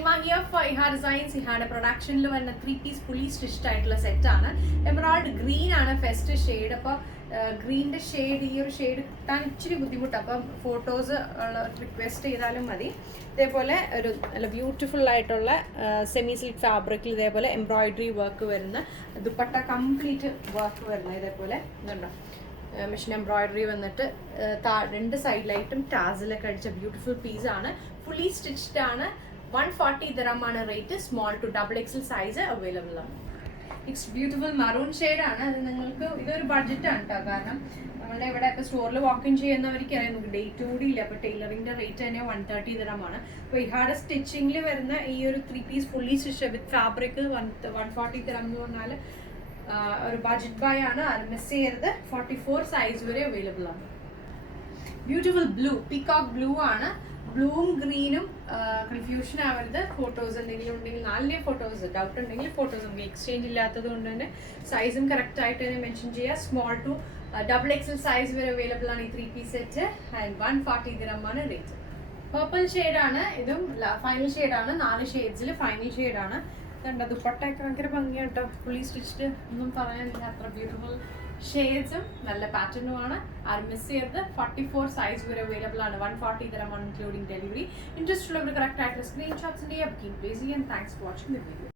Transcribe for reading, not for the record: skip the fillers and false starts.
Shaima here for Iha Designs. Ihade production lo vanna 3-piece fully stitched aayittulla set aanu. Emerald green aanu first shade. Appo green ന്റെ shade ഈ ഒരു shade കിട്ടാൻ ഇച്ചിരി ബുദ്ധിമുട്ടാണ്. അപ്പം photos request ചെയ്താലും മതി. ഇതേപോലെ ഒരു നല്ല ബ്യൂട്ടിഫുൾ ആയിട്ടുള്ള സെമി സിൽക്ക് ഫാബ്രിക്കിൽ ഇതേപോലെ എംബ്രോയിഡറി വർക്ക് വരുന്ന ദുപ്പട്ട കംപ്ലീറ്റ് വർക്ക് വരുന്ന ഇതേപോലെ ഇതുണ്ടോ മെഷീൻ എംബ്രോയിഡറി വന്നിട്ട് രണ്ട് സൈഡിലായിട്ടും ടാസിലൊക്കെ അടിച്ച ബ്യൂട്ടിഫുൾ പീസാണ്. ഫുള്ളി സ്റ്റിച്ച്ഡ് ആണ്. 140 dirham ആണ് rate. Small to XXL size available ആണ്. ഇറ്റ്സ് ബ്യൂട്ടിഫുൾ മറൂൺ ഷെയ്ഡ് ആണ്. അത് നിങ്ങൾക്ക് ഇതൊരു ബഡ്ജറ്റാണ് കേട്ടോ. കാരണം നമ്മളുടെ ഇവിടെ ഇപ്പോൾ സ്റ്റോറിൽ വാക്കിൻ ചെയ്യുന്നവർക്ക് അറിയാം നമുക്ക് ഡേറ്റ് കൂടി ഇല്ല. അപ്പോൾ ടൈലറിൻ്റെ റേറ്റ് തന്നെ 130 dirham ആണ്. അപ്പോൾ ഇഹാടെ സ്റ്റിച്ചിങ്ങിൽ വരുന്ന ഈ ഒരു 3-piece ഫുള്ളി സ്റ്റിച്ച് വിത്ത് ഫാബ്രിക് 140 dirham എന്ന് പറഞ്ഞാൽ ഒരു ബഡ്ജറ്റ് ബൈ ആണ്. അത് മിസ് ചെയ്യരുത്. 44 സൈസ് വരെ അവൈലബിൾ ആണ്. ബ്യൂട്ടിഫുൾ ബ്ലൂ പീകോക്ക് ബ്ലൂ ആണ്. ബ്ലൂവും ഗ്രീനും കൺഫ്യൂഷൻ ആവരുത്. ഫോട്ടോസ് എന്തെങ്കിലും ഉണ്ടെങ്കിൽ 4 ഫോട്ടോസ് ഡൗട്ട് ഉണ്ടെങ്കിൽ ഫോട്ടോസ് നമുക്ക് എക്സ്ചേഞ്ച് ഇല്ലാത്തത് കൊണ്ട് തന്നെ സൈസും കറക്റ്റ് ആയിട്ട് തന്നെ മെൻഷൻ ചെയ്യുക. സ്മോൾ ടു XXL സൈസ് വരെ അവൈലബിൾ ആണ് ഈ 3-piece സെറ്റ്. ആൻഡ് 140 dirham ആണ് റേറ്റ്. പർപ്പിൾ ഷെയ്ഡാണ്. ഇതും ഫൈനൽ ഷെയ്ഡാണ്. 4 ഷെയ്ഡ്സിൽ ഫൈനൽ ഷെയ്ഡാണ്. കണ്ട ദുപ്പട്ടയൊക്കെ ഭയങ്കര ഭംഗിയാണ് കേട്ടോ. ഫുള്ളി സ്റ്റിച്ച്ഡ് ഒന്നും പറയാനില്ല. അത്ര ബ്യൂട്ടിഫുൾ ഷെയ്ഡ്സും നല്ല പാറ്റേണുമാണ്. ആരും മിസ് ചെയ്യരുത്. 44 സൈസ് വരെ അവൈലബിൾ ആണ്. 140 dirham ഇൻക്ലൂഡിംഗ് ഡെലിവറി. ഇൻട്രസ്റ്റ് ഉള്ളവർ കറക്റ്റ് ആയിട്ടുള്ള സ്ക്രീൻഷോട്ട്സിൻ്റെ ബുക്കിംഗ് പ്ലേസ് ചെയ്യാൻ. Thanks for watching the video.